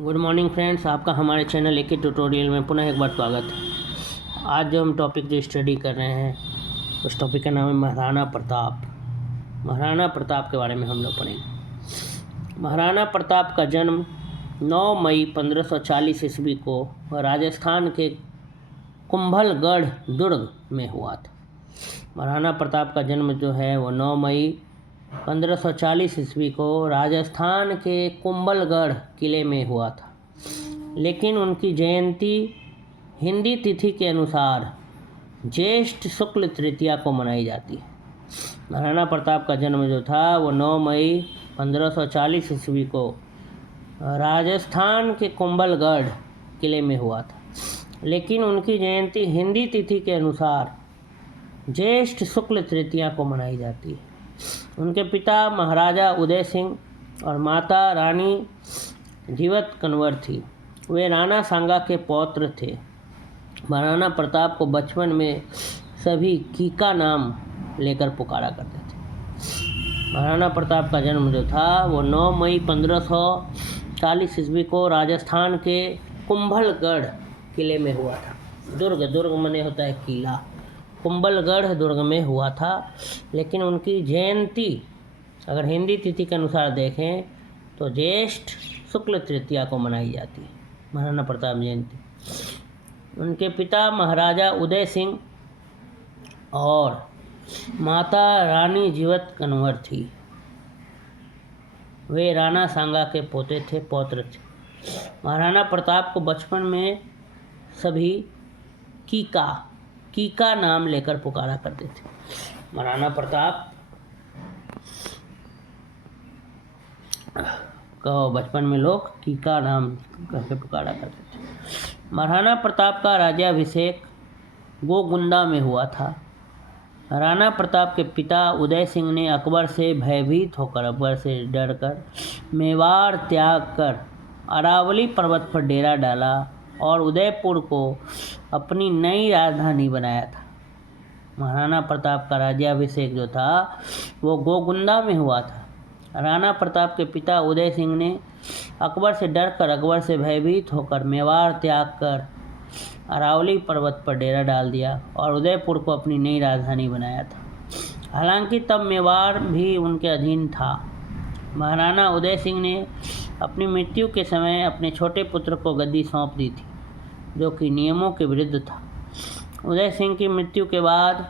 Good morning friends, आपका हमारे channel एक ही ट्यूटोरियल में पुनः एक बार स्वागत है। आज जो हम टॉपिक जो स्टडी कर रहे हैं उस टॉपिक का नाम है महाराणा प्रताप। महाराणा प्रताप के बारे में हम लोग पढ़ेंगे। महाराणा प्रताप का जन्म 9 मई 1540 ईस्वी को राजस्थान के कुंभलगढ़ दुर्ग में हुआ था। महाराणा प्रताप का जन्म जो है वो 9 मई 1540 ईस्वी को राजस्थान के कुंभलगढ़ किले में हुआ था, लेकिन उनकी जयंती हिंदी तिथि के अनुसार ज्येष्ठ शुक्ल तृतीया को मनाई जाती है। महाराणा प्रताप का जन्म जो था वो 9 मई 1540 ईस्वी को राजस्थान के कुंभलगढ़ किले में हुआ था, लेकिन उनकी जयंती हिंदी तिथि के अनुसार ज्येष्ठ शुक्ल तृतीया को मनाई जाती है। उनके पिता महाराजा उदय सिंह और माता रानी जीवत कंवर थी। वे राणा सांगा के पौत्र थे। महाराणा प्रताप को बचपन में सभी कीका नाम लेकर पुकारा करते थे। महाराणा प्रताप का जन्म जो था वो 9 मई 1540 ईस्वी को राजस्थान के कुंभलगढ़ किले में हुआ था। दुर्ग माने होता है किला। कुंभलगढ़ दुर्ग में हुआ था, लेकिन उनकी जयंती अगर हिंदी तिथि के अनुसार देखें तो ज्येष्ठ शुक्ल तृतीया को मनाई जाती है महाराणा प्रताप जयंती। उनके पिता महाराजा उदय सिंह और माता रानी जीवत कंवर थी। वे राणा सांगा के पौत्र थे। महाराणा प्रताप को बचपन में सभी कीका नाम लेकर पुकारा करते थे। महाराणा प्रताप को बचपन में लोग कीका नाम करके पुकारा करते थे। महाराणा प्रताप का राज्याभिषेक गोगुंदा में हुआ था। राणा प्रताप के पिता उदय सिंह ने अकबर से भयभीत होकर, अकबर से डरकर मेवाड़ त्याग कर अरावली पर्वत पर डेरा डाला और उदयपुर को अपनी नई राजधानी बनाया था। महाराणा प्रताप का राज्याभिषेक जो था वो गोगुंदा में हुआ था। राणा प्रताप के पिता उदय सिंह ने अकबर से डरकर, अकबर से भयभीत होकर मेवाड़ त्याग कर अरावली पर्वत पर डेरा डाल दिया और उदयपुर को अपनी नई राजधानी बनाया था। हालांकि तब मेवाड़ भी उनके अधीन था। महाराणा उदय सिंह ने अपनी मृत्यु के समय अपने छोटे पुत्र को गद्दी सौंप दी थी, जो कि नियमों के विरुद्ध था। उदय सिंह की मृत्यु के बाद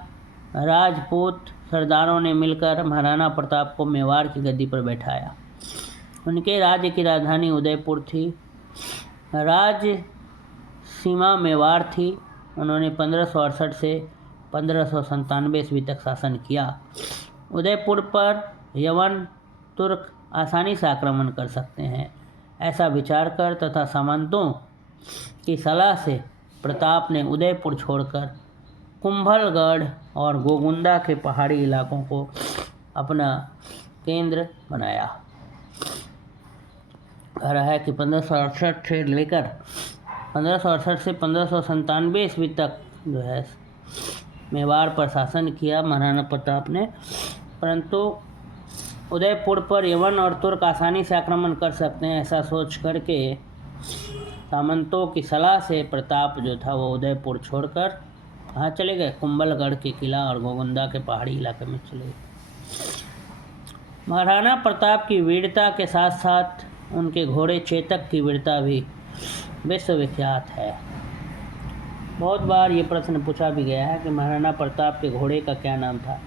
राजपूत सरदारों ने मिलकर महाराणा प्रताप को मेवाड़ की गद्दी पर बैठाया। उनके राज्य की राजधानी उदयपुर थी। राज्य सीमा मेवाड़ थी। उन्होंने 1568 से 1597 ईस्वी तक शासन किया। उदयपुर पर यवन तुर्क आसानी से आक्रमण कर सकते हैं, ऐसा विचार कर तथा सामंतों की सलाह से प्रताप ने उदयपुर छोड़कर कुंभलगढ़ और गोगुंदा के पहाड़ी इलाकों को अपना केंद्र बनाया। कह रहा है कि 1568 से लेकर 1568 से 1597 ईस्वी तक जो है मेवाड़ पर शासन किया महाराणा प्रताप ने, परंतु उदयपुर पर यवन और तुर्क आसानी से आक्रमण कर सकते हैं, ऐसा सोच करके सामंतों की सलाह से प्रताप जो था वो उदयपुर छोड़कर कहाँ चले गए? कुंभलगढ़ के किला और गोगुंदा के पहाड़ी इलाके में चले गए। महाराणा प्रताप की वीरता के साथ साथ उनके घोड़े चेतक की वीरता भी विश्वविख्यात है। बहुत बार ये प्रश्न पूछा भी गया है कि महाराणा प्रताप के घोड़े का क्या नाम था।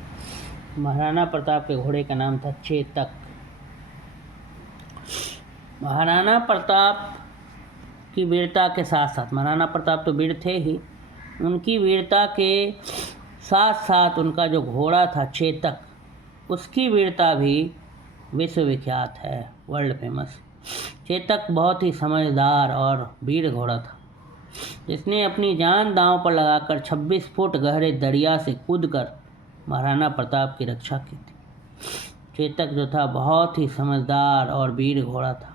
महाराणा प्रताप के घोड़े का नाम था चेतक। महाराणा प्रताप की वीरता के साथ साथ, महाराणा प्रताप तो वीर थे ही, उनकी वीरता के साथ साथ उनका जो घोड़ा था चेतक, उसकी वीरता भी विश्वविख्यात है, वर्ल्ड फेमस। चेतक बहुत ही समझदार और वीर घोड़ा था, जिसने अपनी जान दांव पर लगाकर 26 फुट गहरे दरिया से कूदकर महाराणा प्रताप की रक्षा की थी। चेतक जो था बहुत ही समझदार और वीर घोड़ा था,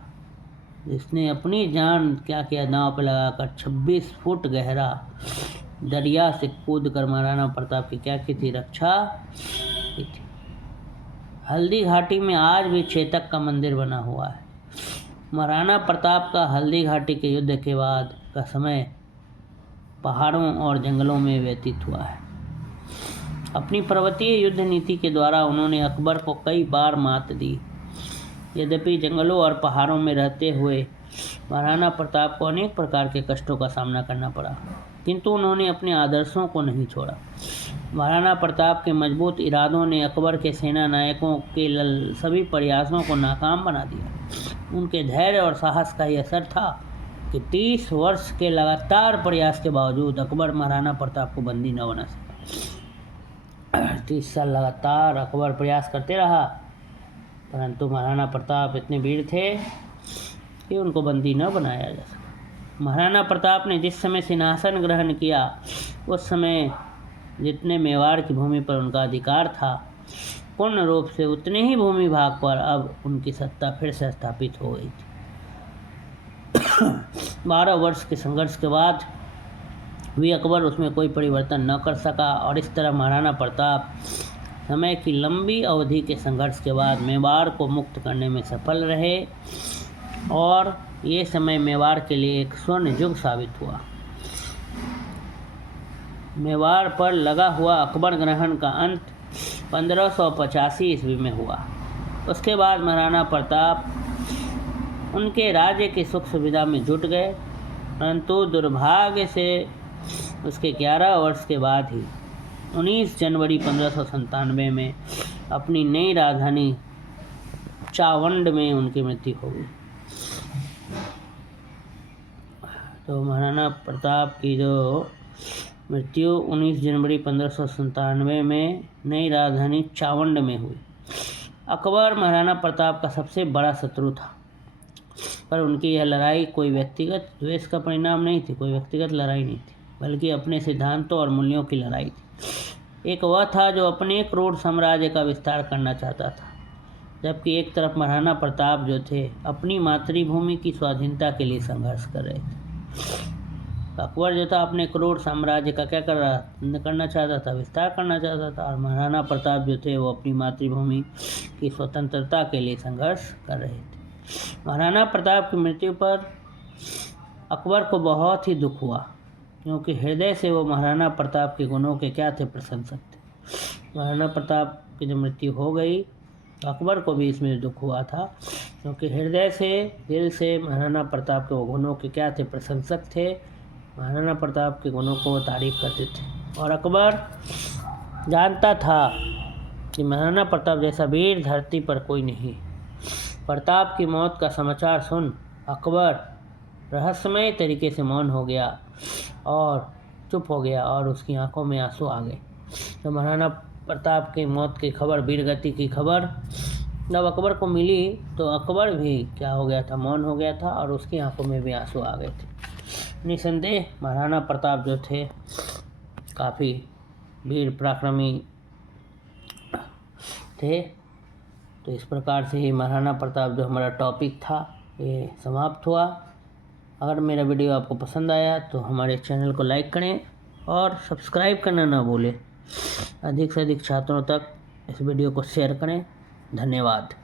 जिसने अपनी जान क्या किया दांव पर लगाकर 26 फुट गहरा दरिया से कूदकर महाराणा प्रताप की क्या की थी? रक्षा की थी। हल्दी घाटी में आज भी चेतक का मंदिर बना हुआ है। महाराणा प्रताप का हल्दी घाटी के युद्ध के बाद का समय पहाड़ों और जंगलों में व्यतीत हुआ है। अपनी पर्वतीय युद्ध नीति के द्वारा उन्होंने अकबर को कई बार मात दी। यद्यपि जंगलों और पहाड़ों में रहते हुए महाराणा प्रताप को अनेक प्रकार के कष्टों का सामना करना पड़ा, किंतु उन्होंने अपने आदर्शों को नहीं छोड़ा। महाराणा प्रताप के मजबूत इरादों ने अकबर के सेना नायकों के सभी प्रयासों को नाकाम बना दिया। उनके धैर्य और साहस का यह असर था कि 30 वर्ष के लगातार प्रयास के बावजूद अकबर महाराणा प्रताप को बंदी न बना सका। 30 साल लगातार अकबर प्रयास करते रहा, परंतु महाराणा प्रताप इतने वीर थे कि उनको बंदी न बनाया जा सका। महाराणा प्रताप ने जिस समय सिंहासन ग्रहण किया, उस समय जितने मेवाड़ की भूमि पर उनका अधिकार था, पूर्ण रूप से उतने ही भूमि भाग पर अब उनकी सत्ता फिर से स्थापित हो गई थी। 12 वर्ष के संघर्ष के बाद भी अकबर उसमें कोई परिवर्तन न कर सका और इस तरह महाराणा प्रताप समय की लंबी अवधि के संघर्ष के बाद मेवाड़ को मुक्त करने में सफल रहे और ये समय मेवाड़ के लिए एक स्वर्ण युग साबित हुआ। मेवाड़ पर लगा हुआ अकबर ग्रहण का अंत 1585 ईस्वी में हुआ। उसके बाद महाराणा प्रताप उनके राज्य की सुख सुविधा में जुट गए, परंतु दुर्भाग्य से उसके 11 वर्ष के बाद ही 19 जनवरी 1597 में अपनी नई राजधानी चावंड में उनकी मृत्यु हो गई। तो महाराणा प्रताप की जो मृत्यु 19 जनवरी 1597 में नई राजधानी चावंड में हुई। अकबर महाराणा प्रताप का सबसे बड़ा शत्रु था, पर उनकी यह लड़ाई कोई व्यक्तिगत द्वेष का परिणाम नहीं थी, कोई व्यक्तिगत लड़ाई नहीं थी, बल्कि अपने सिद्धांतों और मूल्यों की लड़ाई थी। एक वह था जो अपने क्रूर साम्राज्य का विस्तार करना चाहता था, जबकि एक तरफ महाराणा प्रताप जो थे अपनी मातृभूमि की स्वाधीनता के लिए संघर्ष कर रहे थे। अकबर जो था अपने क्रूर साम्राज्य का क्या करना चाहता था, विस्तार करना चाहता था, और महाराणा प्रताप जो थे वो अपनी मातृभूमि की स्वतंत्रता के लिए संघर्ष कर रहे थे। महाराणा प्रताप की मृत्यु पर अकबर को बहुत ही दुख हुआ, क्योंकि हृदय से वो महाराणा प्रताप के गुणों के क्या थे, प्रशंसक थे। महाराणा प्रताप की जब मृत्यु हो गई तो अकबर को भी इसमें दुख हुआ था, क्योंकि हृदय से दिल से महाराणा प्रताप के वो गुणों के क्या थे, प्रशंसक थे। महाराणा प्रताप के गुणों को तारीफ करते थे और अकबर जानता था कि महाराणा प्रताप जैसा वीर धरती पर कोई नहीं। प्रताप की मौत का समाचार सुन अकबर रहस्यमय तरीके से मौन हो गया और चुप हो गया और उसकी आंखों में आंसू आ गए। तो महाराणा प्रताप की मौत की खबर, वीरगति की खबर जब अकबर को मिली तो अकबर भी क्या हो गया था, मौन हो गया था और उसकी आंखों में भी आंसू आ गए थे। निसंदेह महाराणा प्रताप जो थे काफ़ी वीर पराक्रमी थे। तो इस प्रकार से ही महाराणा प्रताप जो हमारा टॉपिक था ये समाप्त हुआ। अगर मेरा वीडियो आपको पसंद आया तो हमारे चैनल को लाइक करें और सब्सक्राइब करना ना भूलें। अधिक से अधिक छात्रों तक इस वीडियो को शेयर करें। धन्यवाद।